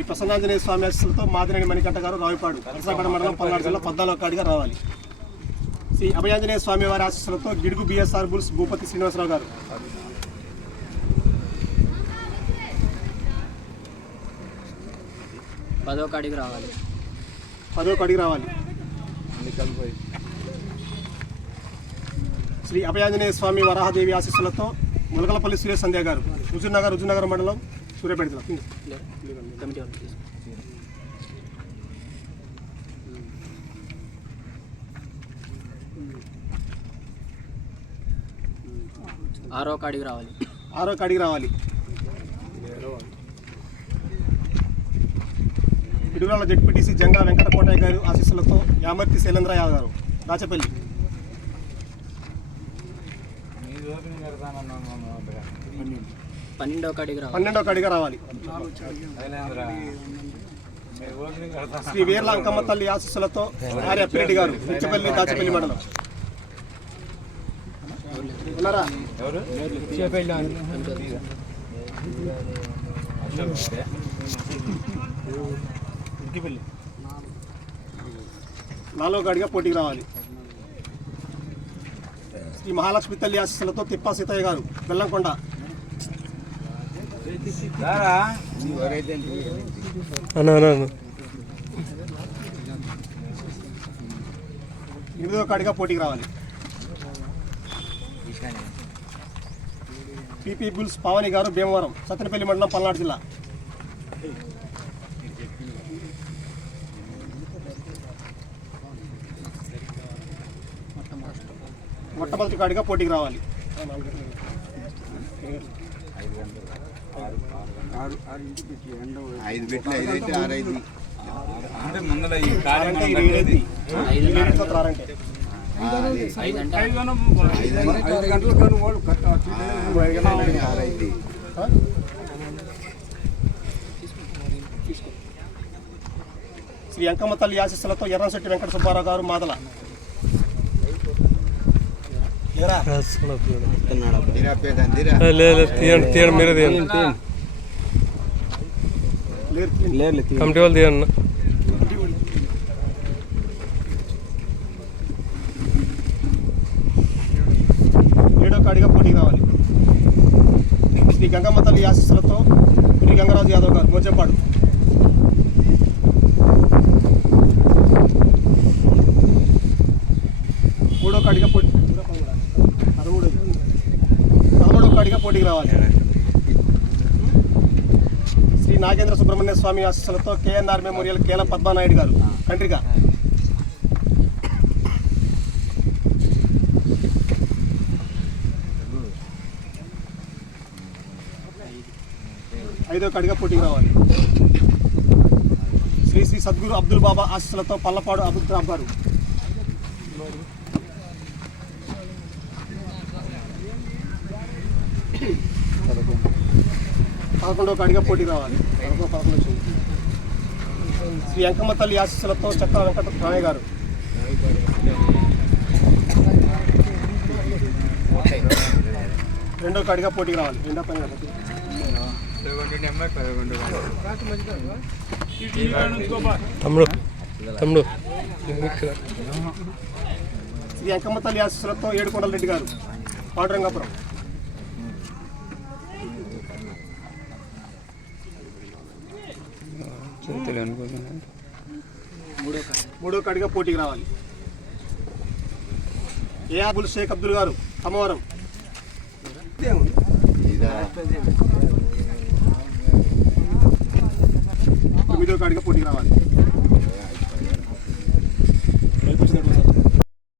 శ్రీ ప్రసన్నాంజనేయ స్వామి ఆశీస్సులతో మాదిరేని మణికంఠ గారు రావిపాడు నరసాపేట మండలం పల్నాడు జిల్లా పద్నాలుగు కాడిగా రావాలి. శ్రీ అభయాంజనేయ స్వామి వారి ఆశీస్సులతో గిడుగు బిఎస్ఆర్ బుల్స్ భూపతి శ్రీనివాసరావు గారు. పదో కాడికి రావాలి. పదో కాడికి రావాలి. శ్రీ అభయాంజనేయ స్వామి వరాహదేవి ఆశీస్సులతో ములకలపల్లి సురేష్ సంధ్య గారు హుజూర్నగర్ హుజూర్నగర్ మండలం సూర్యాపేట కమిటీ. ఆరో కాడికి రావాలి. ఆరో కాడికి రావాలి. పిడుగుల జడ్పీటీసీ జంగా వెంకటకోటయ్య గారు ఆశీస్సులతో యామర్తి శైలేంద్ర యాదవ్ గారు దాచపల్లి పన్నెండో కాడికి రావాలి పన్నెండో కాడిగా రావాలి. శ్రీ వీర్ల అంకమ్మ తల్లి ఆశీస్సులతో ఆర్య అప్పిరెడ్డి గారు ముచ్చపల్లి దాచపల్లి మండలం. ఉన్నారా? నాలుగో గాడిగా పోటీకి రావాలి. శ్రీ మహాలక్ష్మి తల్లి ఆశీస్సులతో తిప్పా సీతయ్య గారు బెల్లంకొండ. ఎనిమిదవ కాడిగా పోటీకి రావాలి. పిపి బుల్స్ పావని గారు భీమవరం సత్తెనపల్లి మండలం పల్నాడు జిల్లా. మొట్టమొదటి కాడిగా పోటీకి రావాలి. ఐదు పెట్టి ఐదు అయితే ఆరు ఐదు. అంటే ముందర ఈ. ఐదు గంటలు ఆరు ఐదు? శ్రీ అంకమ్మ తల్లి ఆశీస్సులతో ఎర్రంశెట్టి వెంకట సుబ్బారావు గారు మాదల. అందిరా తీయండి తీయండి మీరే తీయండి. కమిటీ వాళ్ళు తీయండి ఏడో కాడిగా పోటీకి రావాలి శ్రీ గంగమ్మ తల్లి ఆశీస్సులతో శ్రీ గంగరాజు యాదవ్ గారు మోజంపాడు. మూడో కాడిగా పోటీ పదమూడు పదమూడో కాడిగా పోటీకి రావాలి. శ్రీ నాగేంద్ర సుబ్రహ్మణ్య స్వామి ఆశీస్సులతో కేఎన్ఆర్ మెమోరియల్ కేలం పద్మానాయుడు గారు. కంట్రిగా ఐదో కాడిగా పోటీకి రావాలి. శ్రీ శ్రీ సద్గురు అబ్దుల్ బాబా ఆశీస్సులతో పల్లపాడు అబ్దుల్ రాబ్ గారు పదకొండవ కాడిగా పోటీకి రావాలి. పదకొండు పదకొండు వచ్చింది. శ్రీ అంకమ్మ తల్లి ఆశీస్సులతో చక్ర వెంకట రామయ్య గారు. రెండో కాడిగా పోటీకి రావాలి. రెండో పని తమ్ముడు తమ్ముడు. శ్రీ అంకమ్మ తల్లి ఆశీస్సులతో ఏడుకొండల రెడ్డి గారు పాండురంగాపురం. మూడో కాడిగా పోటీకి రావాలి. ఏ అబుల్ షేక్ అబ్దుల్ గారు అమ్మవారం తొమ్మిదో కాడిగా పోటీకి రావాలి.